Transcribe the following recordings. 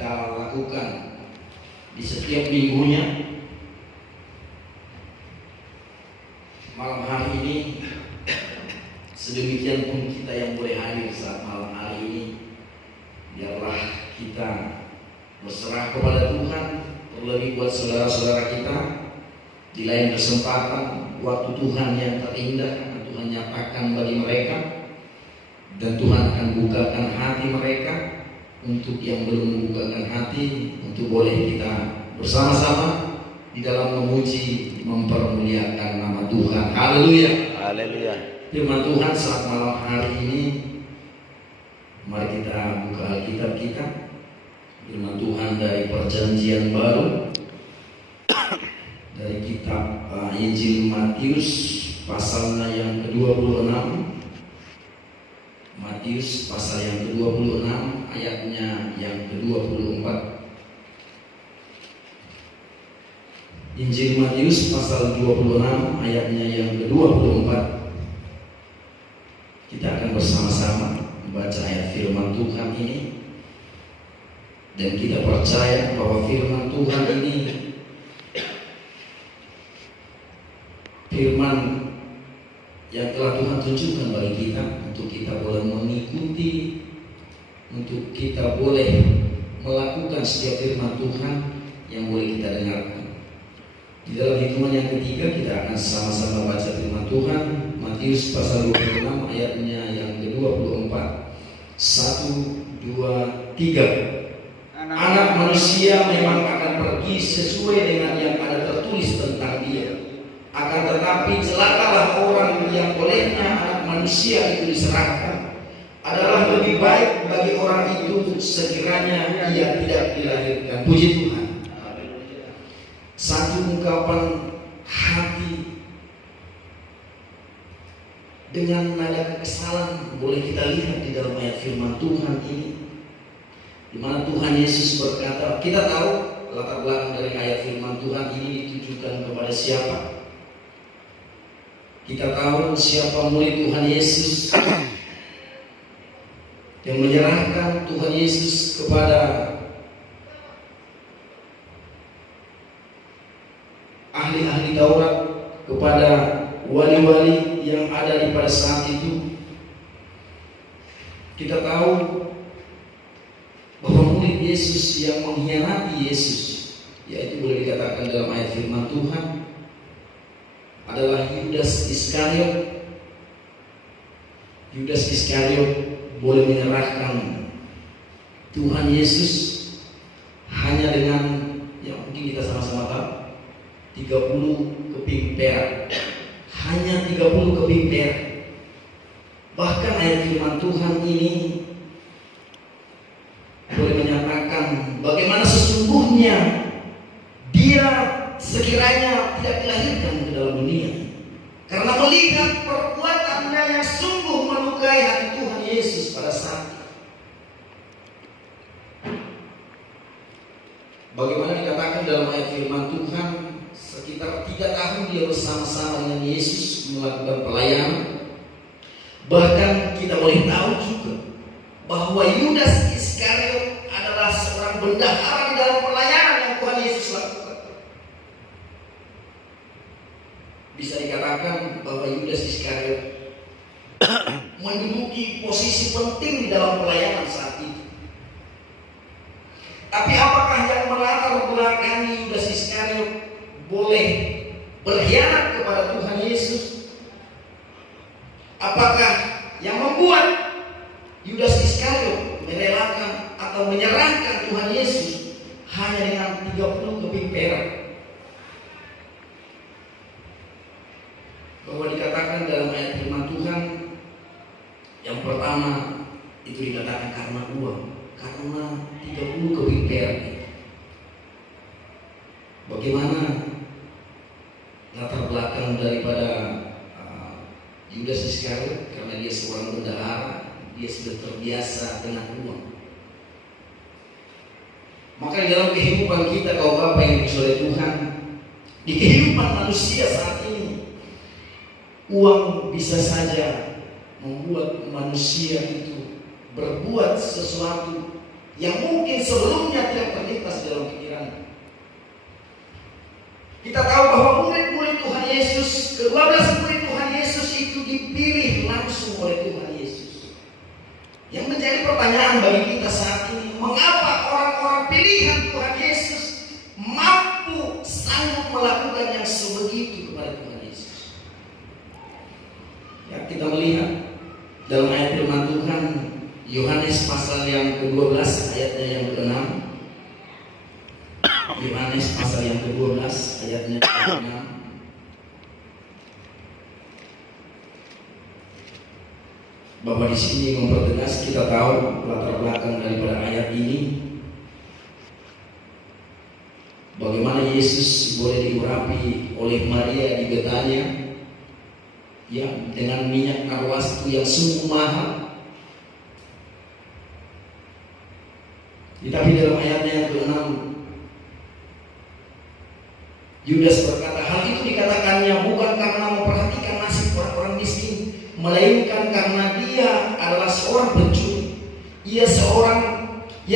kita lakukan di setiap minggunya. Malam hari ini sedemikian pun kita yang boleh hadir saat malam hari ini, biarlah kita berserah kepada Tuhan, terlebih buat saudara-saudara kita di lain kesempatan, waktu Tuhan yang terindah akan Tuhan nyatakan bagi mereka, dan Tuhan akan bukakan hati mereka. Untuk yang belum membukakan hati, untuk boleh kita bersama-sama di dalam memuji, mempermuliakan nama Tuhan. Haleluya. Haleluya. Firman Tuhan saat malam hari ini, mari kita buka Alkitab kita. Firman Tuhan dari Perjanjian Baru, dari kitab Injil Matius pasalnya yang ke-26. Matius pasal yang ke-26 ayatnya yang ke-24. Injil Matius pasal 26 ayatnya yang ke-24. Kita akan bersama-sama membaca ayat firman Tuhan ini, dan kita percaya bahwa firman Tuhan ini firman yang telah Tuhan tunjukkan bagi kita, untuk kita boleh mengikuti, untuk kita boleh melakukan setiap firman Tuhan yang boleh kita dengarkan. Di dalam hitungan yang ketiga kita akan sama-sama baca firman Tuhan. Matius pasal 26 ayatnya yang ke-24. 1, 2, 3. Anak manusia memang akan pergi sesuai dengan yang ada tertulis tentang dia. Akan tetapi celakalah orang yang olehnya anak manusia itu diserahkan. Adalah lebih baik bagi orang itu sekiranya ia tidak dilahirkan. Puji Tuhan. Satu ungkapan hati dengan nada kekesalan boleh kita lihat di dalam ayat firman Tuhan ini, di mana Tuhan Yesus berkata, kita tahu latar belakang dari ayat firman Tuhan ini ditujukan kepada siapa. Kita tahu siapa murid Tuhan Yesus yang menyerahkan Tuhan Yesus kepada ahli-ahli Taurat, kepada wali-wali yang ada di pada saat itu. Kita tahu bahwa murid Yesus yang mengkhianati Yesus, yaitu boleh dikatakan dalam ayat firman Tuhan, adalah Yudas Iskariot. Yudas Iskariot boleh menyerahkan Tuhan Yesus hanya dengan, yang mungkin kita sama-sama tahu, 30 keping perak. Hanya 30 keping perak. Bahkan ayat firman Tuhan ini boleh menyatakan bagaimana sesungguhnya dia sekiranya tidak dilahirkan ke dalam dunia, karena melihat perbuatannya yang sungguh melukai hati Tuhan Yesus pada saat itu. Bagaimana dikatakan dalam ayat firman Tuhan, sekitar 3 tahun dia bersama-sama dengan Yesus melakukan pelayanan. Bahkan kita boleh tahu juga bahwa Yudas Iskariot adalah seorang bendahara di dalam pelayanan yang Tuhan Yesus lakukan. Bisa dikatakan bahwa Yudas Iskariot menduduki posisi penting di dalam pelayanan saat itu. Tapi apakah yang melatar belakangi Yudas Iskariot boleh berkhianat kepada Tuhan Yesus? Apakah yang membuat Yudas Iskariot merelakan atau menyerahkan Tuhan Yesus hanya dengan 30 keping perak? Bahwa dikatakan dalam ayat firman Tuhan, yang pertama itu dikatakan karena uang, karena 30 keping perak. Bagaimana latar belakang daripada Yudas Iskariot? Karena dia seorang bendahara, dia sudah terbiasa dengan uang. Maka di dalam kehidupan kita, kaum Bapak yang dimuliakan oleh Tuhan, di kehidupan manusia saat ini, uang bisa saja membuat manusia itu berbuat sesuatu yang mungkin sebelumnya tidak pertanyaan bagi kita saat ini, mengapa orang-orang pilihan Tuhan Yesus mampu sanggup melakukan yang sebegitu kepada Tuhan Yesus? Ya, kita melihat dalam ayat firman Tuhan Yohanes pasal yang ke-12 ayatnya yang ke-6. Yohanes pasal yang ke-12 ayatnya ke-6. Bahwa di sini mempertegas, kita tahu latar belakang daripada ayat ini, bagaimana Yesus boleh diurapi oleh Maria di Betania, ya, dengan minyak narwastu yang sungguh mahal. Tetapi dalam ayatnya yang ke-6, Yudas berkata, hal itu dikatakannya bukan karena memperhatikan nasib orang-orang miskin, melainkan karena dia adalah seorang pencuri. Ia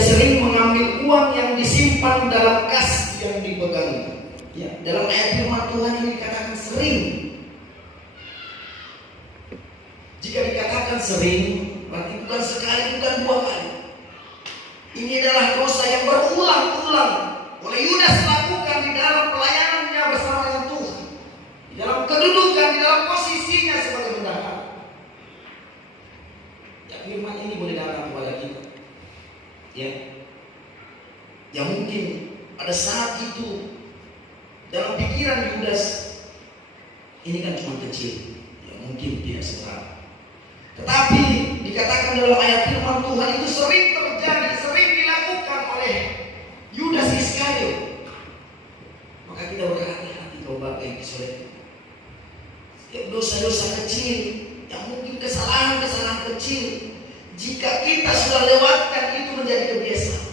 sering mengambil uang yang disimpan dalam kas yang dipegang. Ya, dalam ayat firman Tuhan ini dikatakan sering. Jika dikatakan sering, berarti bukan sekali, bukan dua kali. Ini adalah dosa yang berulang-ulang oleh Yudas lakukan di dalam pelayanannya bersama dengan Tuhan, di dalam kedudukan, di dalam posisinya sebagai bendahara. Ya, firman ini boleh datang kepada kita. Ya, yang mungkin pada saat itu dalam pikiran Yudas ini kan cuma kecil, ya mungkin tidak seberapa. Tetapi dikatakan dalam ayat firman Tuhan itu sering terjadi, sering dilakukan oleh Yudas Iskariot. Maka kita berhati-hati kalau Bapak yang kesulitan. Setiap dosa-dosa kecil, yang mungkin kesalahan-kesalahan kecil, jika kita sudah lewatkan itu menjadi kebiasaan.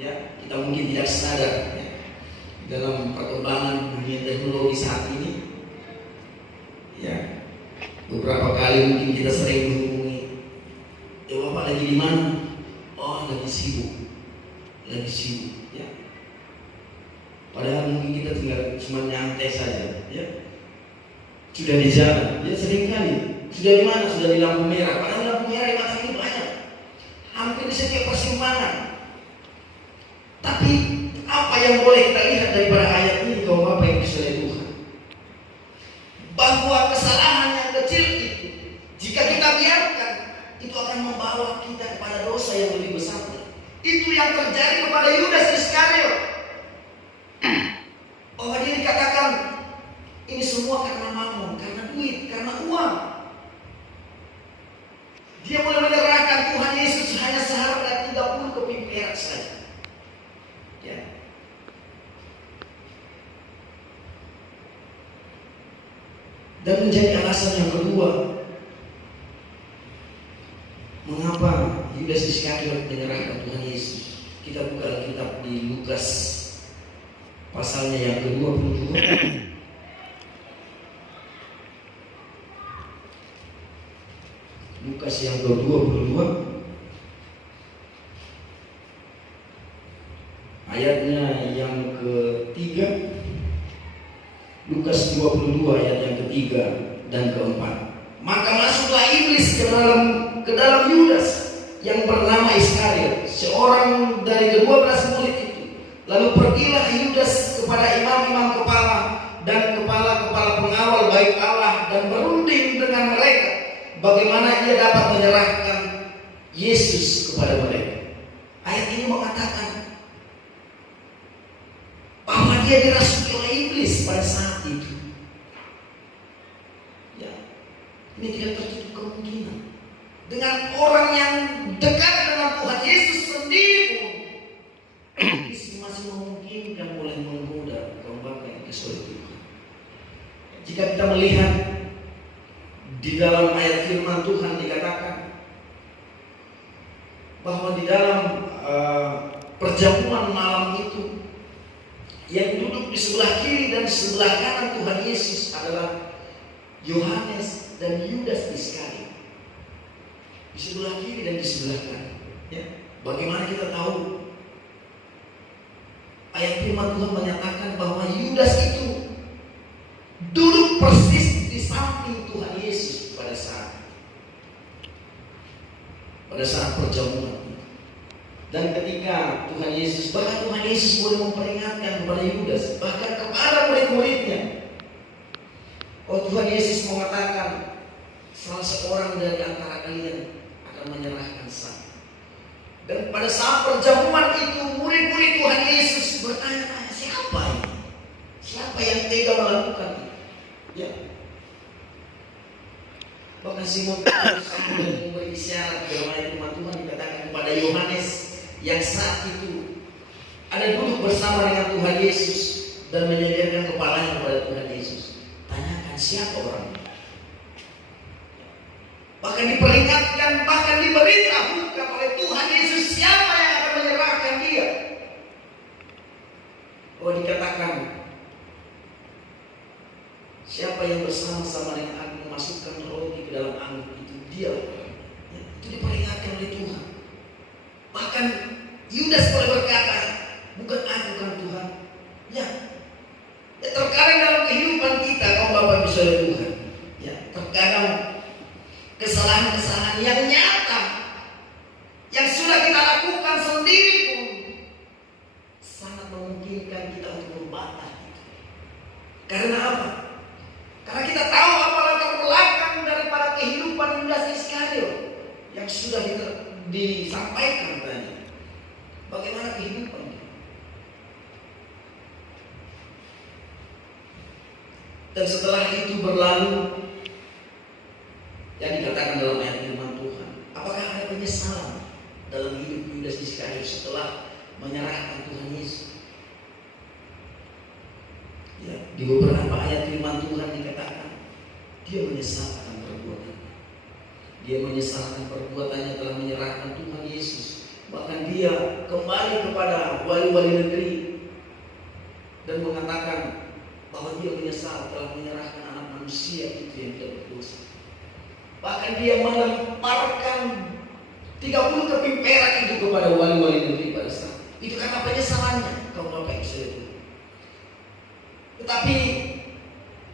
Ya, kita mungkin tidak sadar ya, dalam perkembangan dunia teknologi saat ini. Ya, beberapa kali mungkin kita sering menghubungi, ya Bapak lagi di mana? Oh, lagi sibuk. Ya. Padahal mungkin kita tinggal cuma nyantai saja, ya. Sudah di jalan, ya sering kali. Sudah di mana? Sudah di lampu merah. Padahal lampu merah di mata ini banyak, hampir di setiap persimpangan. Tapi apa yang boleh kita lihat daripada ayat ini, kaum Bapak yang dikasihi Tuhan? Bahwa kesalahan yang kecil itu, jika kita biarkan, itu akan membawa kita kepada dosa yang lebih besar. Itu yang terjadi kepada Yudas Iskariot. Bahwa dia dikatakan ini semua karena mamon, karena duit, karena uang. Dia boleh menyerahkan Tuhan Yesus hanya seharga 30 keping perak saja. Ya. Dan menjadi alasan yang kedua, mengapa Yudas Iskariot menyerahkan Tuhan Yesus. Kita buka Alkitab di Lukas pasalnya yang ke-22. Lukas yang ke-22 ayatnya yang ke-3. Lukas 22 ayat yang ke-3 dan ke-4. Maka masuklah iblis ke dalam Yudas yang bernama Iskariot, seorang dari ke-12 murid itu. Lalu pergilah Yudas kepada imam-imam kepala dan kepala-kepala pengawal bait Allah dan berunding dengan mereka bagaimana ia dapat menyerahkan Yesus kepada mereka. Ayat ini mengatakan bahwa dia dirasuki oleh iblis pada saat itu. Ya, ini tidak tertutup kemungkinan. Dengan orang yang dekat dengan Tuhan Yesus sendiri pun iblis masih memungkinkan boleh menggoda kaum Bapak yang dikasihi Tuhan. Jika kita melihat di dalam ayat firman Tuhan dikatakan bahwa di dalam perjamuan malam itu yang duduk di sebelah kiri dan di sebelah kanan Tuhan Yesus adalah Yohanes dan Yudas Iskariot. Di sebelah kiri dan di sebelah kanan. Ya. Bagaimana kita tahu? Ayat firman Tuhan menyatakan bahwa Yudas itu duduk persis di samping Tuhan Yesus pada saat pada saat perjamuan. Dan ketika Tuhan Yesus, bahkan Tuhan Yesus boleh memperingatkan kepada Yudas, bahkan kepada murid-muridnya. Oh, Tuhan Yesus mengatakan, salah seorang dari antara kalian akan menyerahkan saya. Dan pada saat perjamuan itu, murid-murid Tuhan Yesus bertanya-tanya, siapa ini? Siapa yang tega melakukan itu? Ya. Bahkan Simon Petrus memberi isyarat dalam ayat firman Tuhan dikatakan kepada Yohanes yang saat itu ada duduk bersama dengan Tuhan Yesus dan menyediakan kepalanya kepada Tuhan Yesus. Tanyakan siapa orangnya. Bahkan diperingatkan, bahkan diberitahukan oleh Tuhan Yesus siapa yang akan menyerahkan dia. Oh, dikatakan siapa yang bersama-sama dengan aku memasukkan roti ke dalam anggur itu dia. Ya, itu diperingatkan oleh Tuhan. Bahkan Yudas boleh berkata, bukan aku kan Tuhan. Ya, terkadang dalam kehidupan kita, kaum Bapak Ibu Saudara Tuhan, ya, terkadang kesalahan-kesalahan yang nyata yang sudah kita lakukan sendiri pun sangat memungkinkan kita untuk membantah itu. Karena apa? Karena kita tahu apa latar belakang daripada kehidupan Yudas Iskariot yang sudah disampaikan tadi. Bagaimana kehidupannya? Dan setelah itu berlalu, yang dikatakan dalam ayat firman Tuhan, apakah ada penyesalan dalam hidup Yudas Iskariot setelah menyerahkan Tuhan Yesus? Ya, di beberapa ayat firman Tuhan dikatakan dia menyesalkan perbuatannya. Dia menyesalkan perbuatannya telah menyerahkan Tuhan Yesus. Bahkan dia kembali kepada wali-wali negeri dan mengatakan bahwa dia menyesal telah menyerahkan anak manusia itu yang tidak berdosa. Bahkan dia melemparkan 30 keping perak itu kepada wali-wali negeri pada saat itu karena penyesalannya, kaum Bapak Ibu Saudara. Tetapi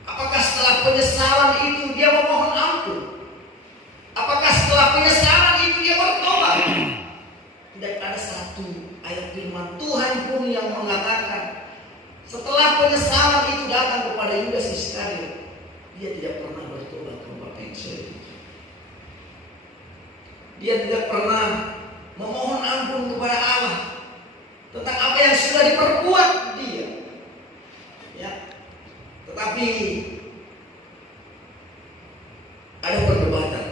apakah setelah penyesalan itu dia memohon ampun? Apakah setelah penyesalan itu dia bertobat? Tidak ada satu ayat firman Tuhan pun yang mengatakan setelah penyesalan itu datang kepada Yudas Iskariot, dia tidak pernah bertobat, kaum Bapak Ibu Saudara. Dia tidak pernah memohon ampun kepada Allah tentang apa yang sudah diperbuat dia. Ya. Tetapi ada perdebatan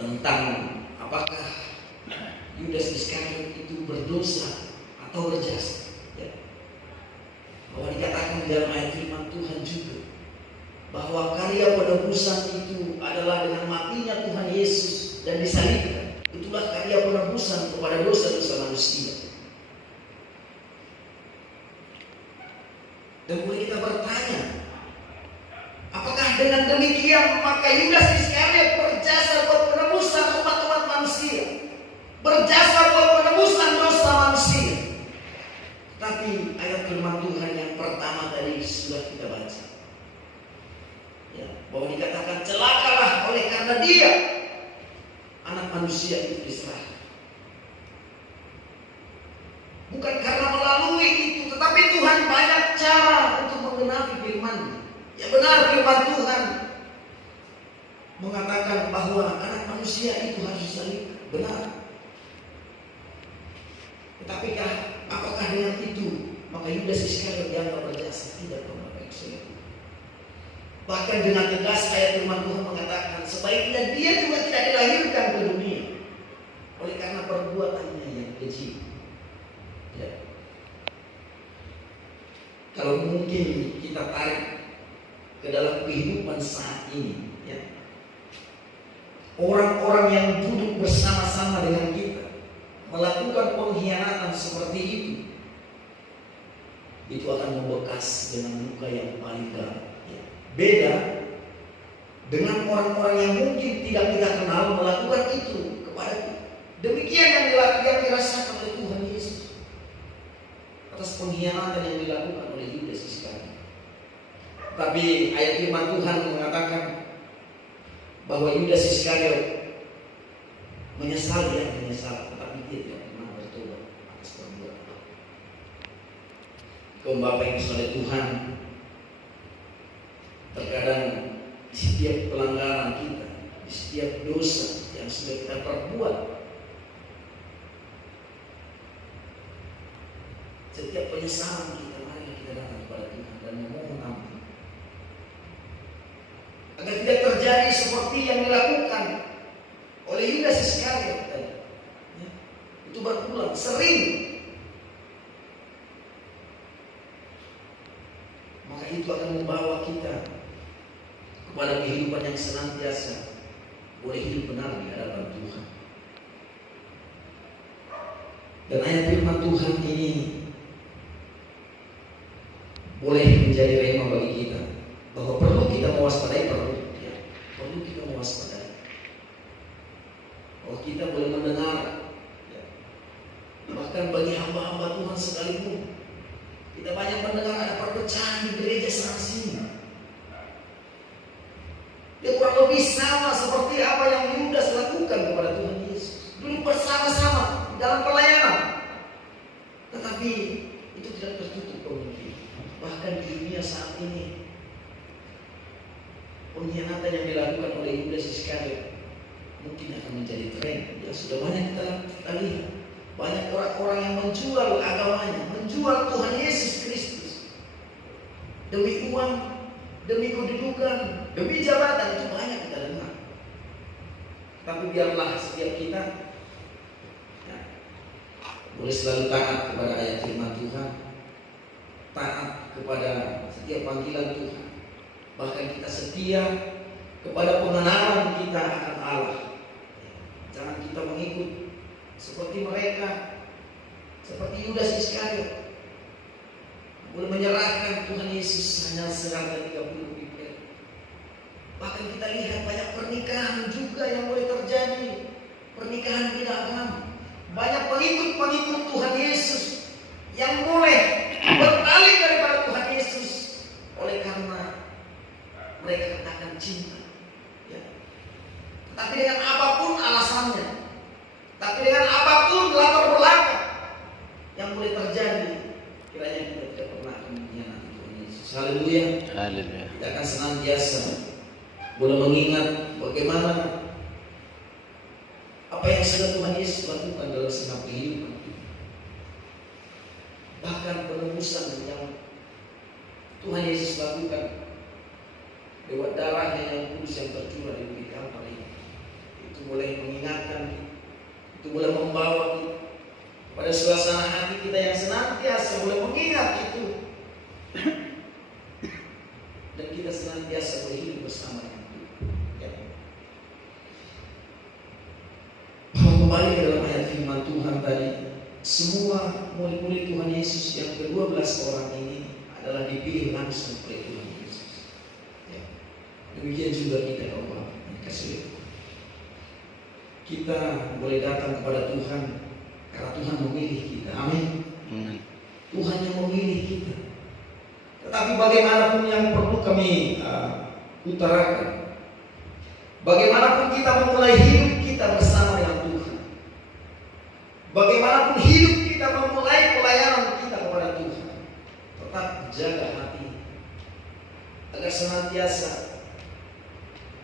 tentang apakah Yudas Iskariot itu berdosa atau berjasa. Ya. Bahwa dikatakan dalam ayat firman Tuhan juga bahwa karya penebusan itu adalah dengan matinya Tuhan Yesus dan disalibkan. Itulah karya penebusan kepada dosa-dosa manusia. Dan boleh kita bertanya, apakah dengan demikian maka Yudas Iskariot berjasa buat penebusan umat-umat manusia, berjasa buat penebusan dosa manusia? Tapi ayat firman Tuhan yang pertama tadi sudah kita baca, ya, bahwa dikatakan celakalah oleh karena dia anak manusia itu diserahkan. Bukan karena melalui itu, tetapi Tuhan banyak cara untuk menggenapi firman-Nya. Ya benar, firman Tuhan mengatakan bahwa anak manusia itu harus disalibkan. Benar. Tetapi apakah dengan itu maka Yudas Iskariot dianggap berjasa? Tidak, Bapak Ibu. Bahkan dengan tegas ayat firman Tuhan mengatakan sebaiknya dia juga tidak dilahirkan ke dunia oleh karena perbuatannya yang keji. Ya. Kalau mungkin kita tarik ke dalam kehidupan saat ini, ya, orang-orang yang duduk bersama-sama dengan kita melakukan pengkhianatan seperti itu akan membekas dengan luka yang paling dalam. Ya. Beda dengan orang-orang yang mungkin tidak kita kenal melakukan itu kepada kita. Demikian yang dirasakan oleh Tuhan Yesus atas pengkhianatan yang dilakukan oleh Yudas Iskariot. Tapi ayat firman Tuhan mengatakan bahwa Yudas Iskariot menyesal, tetapi dia tidak pernah bertobat atas perbuatan. Kaum Bapak yang oleh Tuhan, terkadang di setiap pelanggaran kita, di setiap dosa yang sudah kita perbuat, setiap penyesalan kita, mari kita datang kepada Tuhan dan memohon ampun, agar tidak terjadi seperti yang dilakukan oleh Yudas Iskariot tadi. Itu berulang, sering. Maka itu akan membawa kita kepada kehidupan yang senantiasa boleh hidup benar di hadapan Tuhan. Dan ayat firman Tuhan ini boleh menjadi rema bagi kita, bahwa perlu kita mewaspadai, perlu kita mewaspadai, bahwa kita boleh mendengar, bahkan bagi hamba-hamba Tuhan sekalipun, kita banyak mendengar ada perpecahan di gereja sana sini. Dia kurang lebih sama seperti apa yang Yudas lakukan kepada Tuhan Yesus. Dulu bersama-sama dalam pelayanan, tetapi itu tidak tertutup kemungkinan. Bahkan di dunia saat ini, pengkhianatan yang dilakukan oleh Yudas Iskariot mungkin akan menjadi tren. Ya, sudah banyak kita lihat, banyak orang-orang yang menjual agamanya, menjual Tuhan Yesus Kristus demi uang, demi kedudukan, demi jabatan. Itu banyak kita dengar. Tapi biarlah setiap kita boleh selalu taat kepada ayat firman Tuhan, taat kepada setiap panggilan Tuhan, bahkan kita setia kepada pengenalan kita akan Allah. Jangan kita mengikut seperti mereka, seperti Yudas Iskariot, boleh menyerahkan Tuhan Yesus hanya 130 perak. Bahkan kita lihat banyak pernikahan juga yang boleh terjadi, pernikahan tidak agama. Banyak pengikut Tuhan Yesus yang boleh berpaling daripada Tuhan Yesus oleh karena mereka katakan cinta, ya. Tapi dengan apapun alasannya, tapi dengan apapun latar belakang yang boleh terjadi, kiranya kita tidak pernah akan mengkhianati Tuhan Yesus. Haleluya. Haleluya. Kita akan senantiasa boleh mengingat bagaimana apa yang sudah Tuhan Yesus lakukan dalam segenap kehidupan. Bahkan penebusan yang Tuhan Yesus lakukan lewat darahnya yang kudus yang tercurah di bukit Kalvari, itu boleh mengingatkan, itu boleh membawa kita pada suasana hati kita yang senantiasa boleh mengingat itu, dan kita senantiasa boleh hidup bersama dengan Tuhan. Ya. Kembali ke dalam ayat firman Tuhan tadi, semua murid-murid Tuhan Yesus yang ke-12 orang ini adalah dipilih langsung oleh Tuhan Yesus. Ya. Demikian juga kita, kaum Bapak yang kasih. Kita boleh datang kepada Tuhan karena Tuhan memilih kita. Amin. Tuhan yang memilih kita. Tetapi bagaimanapun yang perlu kami utarakan, bagaimanapun kita memulai hidup kita bersama dengan Tuhan, bagaimanapun hidup kita memulai pelayanan kita kepada Tuhan, tetap jaga hati agar senantiasa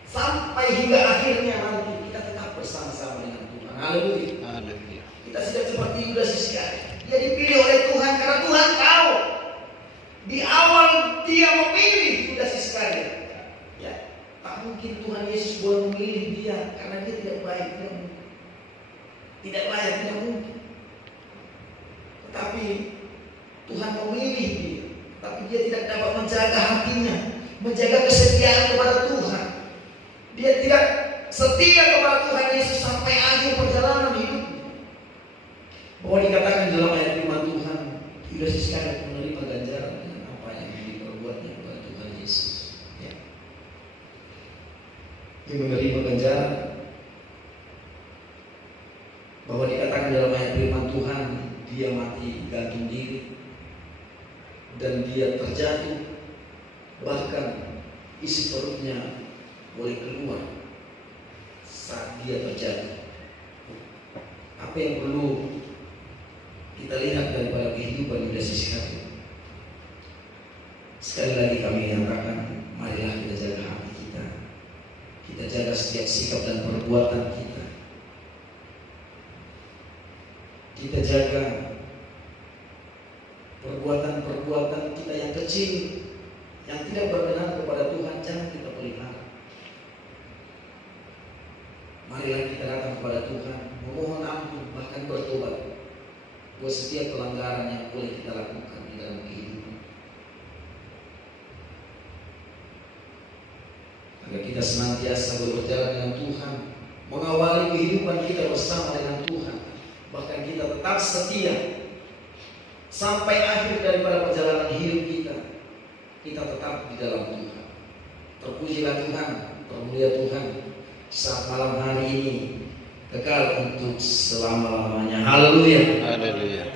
sampai hingga akhirnya nanti kita tetap bersama-sama dengan Tuhan. Haleluya. Haleluya. Kita tidak seperti Yudas Iskariot. Dia dipilih oleh Tuhan karena Tuhan tahu di awal dia memilih Yudas Iskariot. Ya, tak mungkin Tuhan Yesus boleh memilih dia karena dia tidak baik, tidak layak, tidak mungkin. Tetapi Tuhan memilih dia, tapi dia tidak dapat menjaga hatinya, menjaga kesetiaan kepada Tuhan. Dia tidak setia kepada Tuhan Yesus sampai akhir perjalanan hidupnya. Bahwa dikatakan dalam ayat firman Tuhan, Yudas Iskariot menerima ganjaran dengan apa yang diperbuatnya kepada Tuhan Yesus. Ya. Dia menerima ganjaran. Bahwa dikatakan dalam ayat firman Tuhan, dia mati gantung diri dan dia terjatuh, bahkan isi perutnya boleh keluar saat dia terjatuh. Apa yang perlu kita lihat daripada kehidupan Yudas Iskariot? Sekali lagi kami nyatakan, marilah kita jaga hati kita. Kita jaga setiap sikap dan perbuatan kita. Kita jaga perbuatan-perbuatan kita yang kecil, yang tidak berkenan kepada Tuhan, jangan kita pelihara. Marilah kita datang kepada Tuhan, memohon ampun, bahkan bertobat buat setiap pelanggaran yang boleh kita lakukan di dalam kehidupan. Agar kita senantiasa berjalan dengan Tuhan, mengawali kehidupan kita bersama dengan Tuhan. Bahkan kita tetap setia sampai akhir daripada perjalanan hidup kita. Kita tetap di dalam Tuhan. Terpujilah Tuhan, termulia Tuhan saat malam hari ini kekal untuk selama-lamanya. Haleluya. Haleluya.